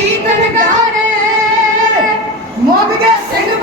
ਕੀਰਤਨ ਨਗਾਰੇ ਮੁੱਕ ਗਏ ਸਿੰਘ